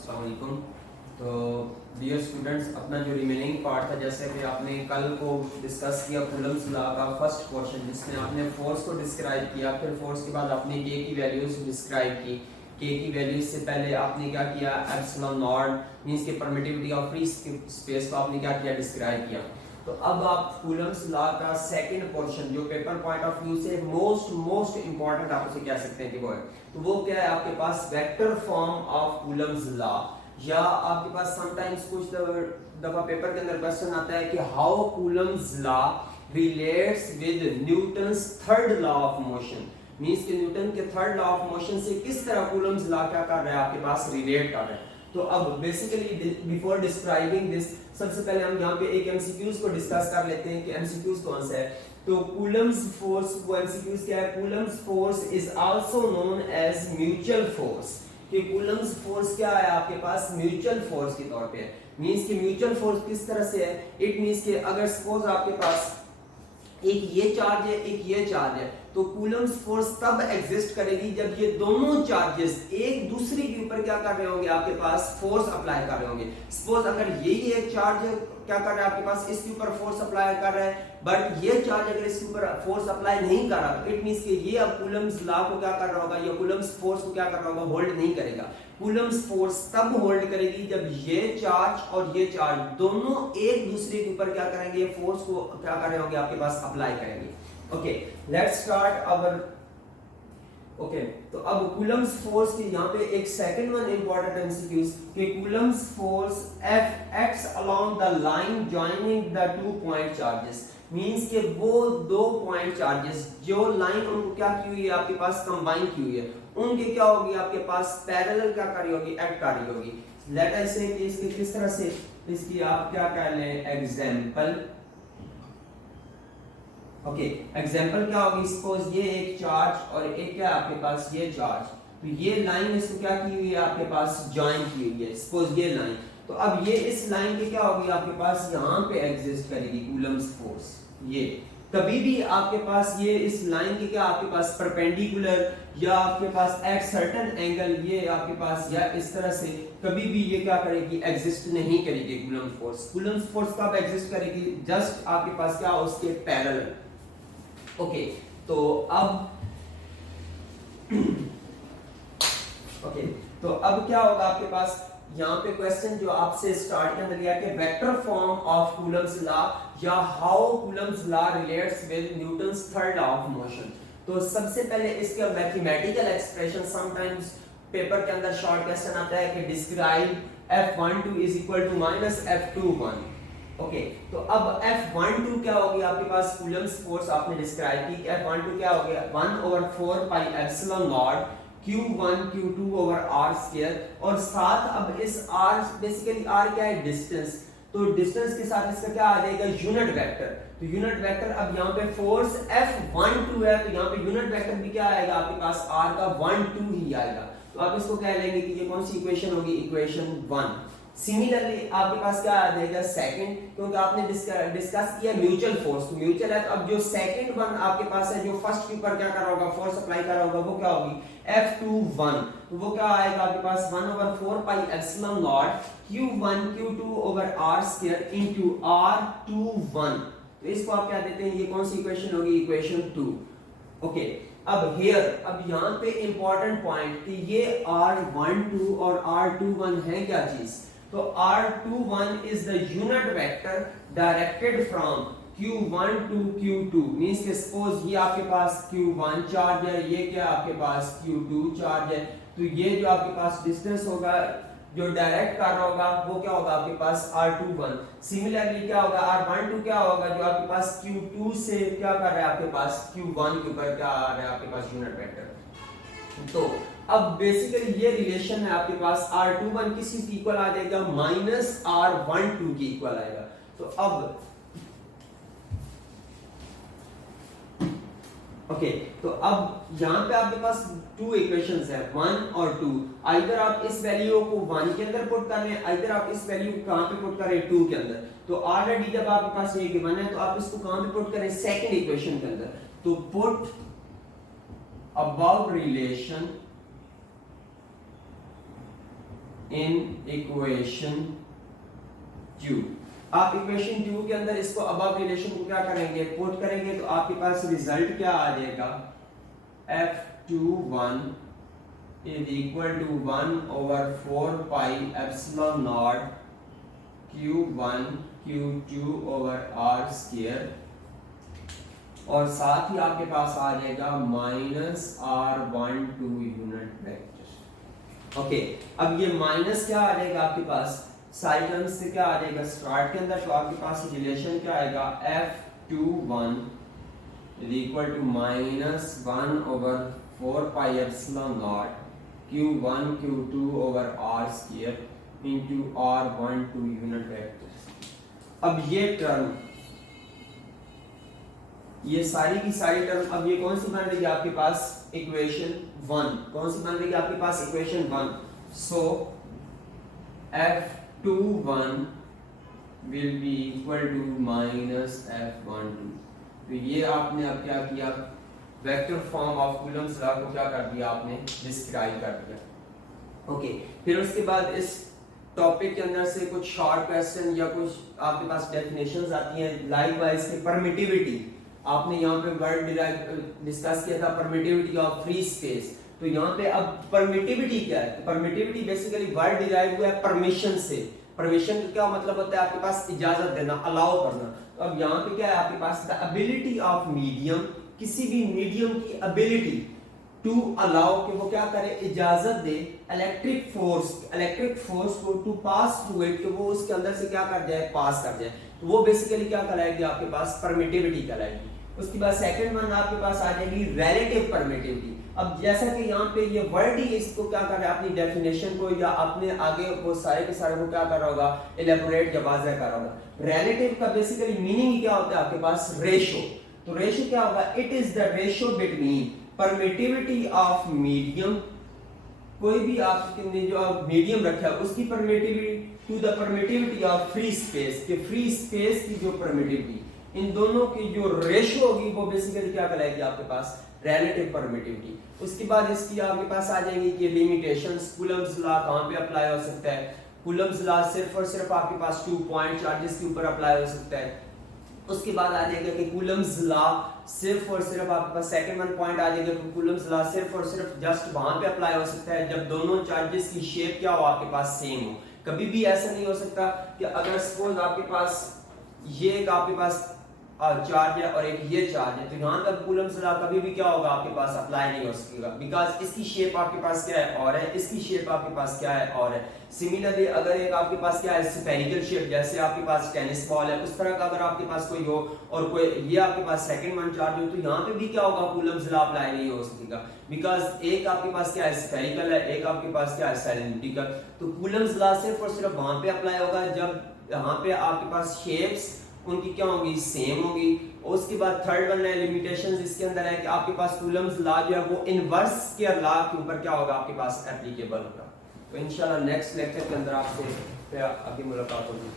अस्सलाम वालेकुम। तो डियर स्टूडेंट्स, अपना जो रिमेनिंग पार्ट था, जैसे कि आपने कल को डिस्कस किया कूलम्स लॉ का फर्स्ट पोर्शन, जिसमें आपने फोर्स को डिस्क्राइब किया, फिर फोर्स के बाद आपने के की वैल्यूज डिस्क्राइब की। के की वैल्यूज से पहले आपने क्या किया, एप्सिलॉन नॉट मींस के परमिटिविटी ऑफ फ्री स्पेस को आपने क्या किया, डिस्क्राइब किया। तो अब आप कूलम्स लॉ का सेकंड पोर्शन, जो पेपर पॉइंट ऑफ व्यू से मोस्ट इंपॉर्टेंट आप उसे कह सकते हैं कि वो है, तो वो क्या है आपके पास, vector form of Coulomb's law. या आपके पास समटाइम्स कुछ दफा पेपर के अंदर क्वेश्चन आता है कि how Coulomb's law relates with Newton's third law of motion. Means कि न्यूटन के थर्ड लॉ ऑफ मोशन से किस तरह कूलम्स लॉ क्या कर रहा है, आपके पास रिलेट कर रहा है। तो अब बेसिकली बिफोर डिस्क्राइबिंग दिस, सबसे पहले हम यहाँ पे एक एमसीक्यूज को डिस्कस कर लेते हैं कि एमसीक्यूज कौन सा है। तो कूलम्स फोर्स, वो एमसीक्यूज क्या है, Coulomb's force is also known as mutual force. कि कूलम्स फोर्स क्या है आपके पास, म्यूचुअल फोर्स के तौर पे है। मींस कि म्यूचुअल फोर्स किस तरह से है, इट मींस कि अगर सपोज आपके पास एक ये चार्ज है, एक ये चार्ज है, तो कूलम्स फोर्स तब एग्जिस्ट करेगी जब ये दोनों चार्जेस एक दूसरे के ऊपर क्या कर रहे होंगे, आपके पास फोर्स अप्लाई कर रहे होंगे। सपोज अगर यही एक चार्ज क्या कर रहा है आपके पास, इसके ऊपर फोर्स अप्लाई कर रहा है, बट ये चार्ज अगर इसके ऊपर फोर्स अप्लाई नहीं कर रहा, इट मींस कि ये अब कूलम्स लॉ को क्या कर रहा होगा, या कूलम्स फोर्स को क्या कर रहा होगा, होल्ड नहीं करेगा। कूलम्स फोर्स तब होल्ड करेगी जब ये चार्ज और ये चार्ज दोनों एक दूसरे के ऊपर क्या करेंगे, फोर्स को क्या कर रहे होंगे, आपके पास अप्लाई करेंगे। Okay, let's start our. Okay, तो अब कूलम्स फोर्स की यहाँ पे एक सेकंड वन इंपॉर्टेंट एमसीक्यूज कि Coulomb's force F acts along the line joining the two point charges। Means कि वो दो पॉइंट चार्जेस जो लाइन उनको क्या की हुई है, आपके पास कंबाइन की हुई है, उनके क्या होगी, आपके पास पैरेलल क्या कर रही होगी, एक्ट कर रही होगी। लेट अस से कि इसकी किस तरह से, इसकी आप क्या कह लें, एग्जांपल। ओके, एग्जांपल क्या होगी, सपोज ये एक चार्ज और एक क्या आपके पास ये चार्ज, तो ये लाइन इसको क्या की हुई है, आपके पास ज्वाइन की हुई है, सपोज ये लाइन। तो अब ये इस लाइन की क्या होगी, आपके पास यहाँ पे एग्जिस्ट करेगी कूलम्स फोर्स। ये कभी भी आपके पास ये इस लाइन की क्या आपके पास परपेंडिकुलर, या आपके पास एट सर्टेन एंगल, ये आपके पास या इस तरह से कभी भी ये क्या करेगी, एग्जिस्ट नहीं करेगी कूलम्स फोर्स। कूलम्स फोर्स कब एग्जिस्ट करेगी, जस्ट आपके पास क्या उसके पैरेलल। ओके, तो अब ओके, तो अब क्या होगा आपके पास, यहाँ पे क्वेश्चन जो आपसे स्टार्ट के अंदर लिया कि vector form of Coulomb's law, या how Coulomb's law relates with Newton's third law of motion. तो सबसे पहले इसका मैथमेटिकल एक्सप्रेशन, समटाइम्स पेपर के अंदर शॉर्ट क्वेश्चन आता है कि describe F12 is equal to minus F21। Okay, तो अब F12 क्या होगी, आपके पास कूलम्स फोर्स आपने डिस्क्राइब की, F12 क्या हो गया, 1/4 pi epsilon naught Q1 Q2 over R square, और साथ अब इस R, बेसिकली R क्या है, डिस्टेंस, तो डिस्टेंस के साथ इसका क्या आ जाएगा, यूनिट वेक्टर। तो यूनिट वेक्टर, अब यहाँ पे फोर्स F12 है, तो यहाँ पे यूनिट वेक्टर भी क्या आएगा आपके पास, R का 12 ही आएगा। तो आप इसको कह लेंगे कि ये कौन सी इक्वेशन होगी, इक्वेशन 1। सिमिलरली आपके पास क्या आ जाएगा, सेकंड, क्योंकि आपने डिस्कस किया म्यूचुअल फोर्स, तो म्यूचुअल है, तो अब जो सेकंड वन आपके पास है, जो फर्स्ट के ऊपर क्या कर रहा होगा, फोर्स अप्लाई कर रहा होगा, वो क्या होगी, F21। तो वो क्या आएगा आपके पास, 1/4 pi epsilon naught Q1 Q2 over R square into R21। तो इसको आप क्या देते हैं, ये कौन सी इक्वेशन होगी, इक्वेशन 2। ओके, अब हियर, अब यहाँ पे इंपॉर्टेंट पॉइंट कि ये R12 और R21 है क्या चीज, तो R21 is the unit vector directed from Q1 to Q2। Means के सपोज ये आपके पास Q1 चार्ज है, ये क्या आपके पास Q2 चार्ज है, तो ये जो आपके पास डिस्टेंस होगा जो डायरेक्ट कर रहा होगा, वो क्या होगा आपके पास R21। सिमिलरली क्या होगा, R12 क्या होगा, जो आपके पास Q2 से क्या कर रहा है, आपके पास Q1 के ऊपर क्या आ रहा है, आपके पास यूनिट वेक्टर। तो अब बेसिकली ये रिलेशन है आपके पास, R21 किस चीज की इक्वल आ जाएगा, माइनस R12 की इक्वल आएगा। तो अब ओके, तो अब यहाँ पे आपके पास 2 इक्वेशंस है, 1 और 2। आइदर आप इस वैल्यू को 1 के अंदर पुट कर लें, आइदर आप इस वैल्यू को कहां पे पुट करें, 2 के अंदर। तो ऑलरेडी जब आपके पास ये गिवन है, तो आप इसको कहां पे पुट करें, सेकंड इक्वेशन के अंदर। तो put above relation in equation 2। आप इक्वेशन 2 के अंदर इसको अबव रिलेशन को क्या करेंगे, पुट करेंगे, तो आपके पास रिजल्ट क्या आ जाएगा, F21 is equal to 1/4πε0 Q1 Q2 over R square, और साथ ही आपके पास आ जाएगा -R12 यूनिट वेक्टर। ओके, अब ये माइनस क्या आ जाएगा आपके पास, साइड टर्म्स से क्या आ जाएगा स्टार्ट के अंदर, तो आपके पास रिलेशन क्या आएगा, F21 is equal to -1/4πε0 Q1 Q2 over R square into R12 unit vector. अब ये टर्म, ये सारी की सारी टर्म, अब ये कौन सी बन रही है आपके पास, इक्वेशन 1। कौन सी बन रही है आपके पास, equation 1। So F21 will be equal to -F12। तो ये आपने अब क्या किया, vector form of Coulomb's law को क्या कर दिया आपने, डिस्क्राइब कर दिया। ओके, फिर उसके बाद इस टॉपिक के अंदर से कुछ शॉर्ट क्वेश्चन या कुछ आपके पास डेफिनेशंस आती हैं। लाइकवाइज की परमिटिविटी, आपने यहाँ पे वर्ड डिस्कस किया था, परमिटिविटी ऑफ फ्री स्पेस। तो यहाँ पे अब परमिटिविटी क्या है, परमिटिविटी बेसिकली वर्ड डिराइव हुआ है परमिशन से। परमिशन का क्या मतलब होता है, आपके पास इजाजत देना, अलाउ करना। तो अब यहाँ पे क्या है आपके पास, द एबिलिटी ऑफ मीडियम, किसी भी मीडियम की एबिलिटी टू अलाउ कि वो क्या करे, इजाजत दे इलेक्ट्रिक फोर्स को टू पास थ्रू इट, कि वो उसके अंदर से क्या कर जाए, पास कर जाए। तो वो बेसिकली क्या कहलाएगी आपके पास, परमिटिविटी कहलाएगी। उसके बाद सेकंड वन आपके पास आ जाएगी रिलेटिव परमिटिविटी। अब जैसा कि यहाँ पे ये वर्ड ही इसको क्या कर रहा है, अपनी डेफिनेशन को या अपने आगे वो सारे के सारे को क्या कर रहा होगा, इलेबोरेट या वाज़ह कर रहा होगा। रिलेटिव का बेसिकली मीनिंग क्या होता है आपके पास, रेशो। तो रेशो क्या होगा, it is the ratio between permittivity of medium, कोई भी आपने जो मीडियम रखा है उसकी permittivity to the permittivity of free space, कि फ्री स्पेस की जो परमिटिविटी, इन दोनों की जो रेशो होगी वो बेसिकली क्या कहलाएगी आपके पास, रिलेटिव परमिटिविटी। उसके बाद इसकी आपके पास आ जाएंगी कि लिमिटेशंस, कूलम्स लॉ कहां पे अप्लाई हो सकता है। कूलम्स लॉ सिर्फ और सिर्फ आपके पास 2 पॉइंट चार्जेस के ऊपर अप्लाई हो सकता है। उसके बाद आ जाएगा कि कूलम्स लॉ सिर्फ और सिर्फ आपके पास सेकंड वन पॉइंट आ जाएगा कि कूलम्स लॉ सिर्फ और सिर्फ जस्ट वहां पे अप्लाई हो सकता है जब दोनों चार्जेस की शेप क्या हो, आपके पास सेम हो। कभी भी ऐसा नहीं हो सकता कि अगर सपोज आपके पास ये एक आपके पास चार्ज है और एक ये चार्ज है, तो यहाँ तक कूलम्स लॉ कभी भी क्या होगा आपके पास अप्लाई नहीं हो सकेगा, बिकॉज इसकी शेप आपके पास क्या है और है, इसकी शेप आपके पास क्या है और है। सिमिलरली अगर एक आपके पास क्या है स्फेरिकल शेप, जैसे आपके पास टेनिस बॉल है, उस तरह का अगर आपके पास कोई हो और कोई ये आपके पास सेकंड वन चार्ज हो, तो यहाँ पे भी क्या होगा, कूलम्स लॉ अप्लाई नहीं हो सकेगा, बिकॉज एक आपके पास क्या है स्फेरिकल है, एक आपके पास क्या है सिलिंड्रिकल। तो कूलम्स लॉ सिर्फ और सिर्फ वहां पे अप्लाई होगा जब यहाँ पे आपके पास शेप्स उनकी क्या होगी, सेम होगी। और उसके बाद थर्ड वन है लिमिटेशंस, इसके अंदर है कि आपके पास कूलम्स लॉ जो है वो इनवर्स स्क्वायर लॉ के ऊपर क्या होगा आपके पास एप्लीकेबल होगा। तो इंशाल्लाह नेक्स्ट लेक्चर के अंदर आपसे आगे मुलाकात होगी।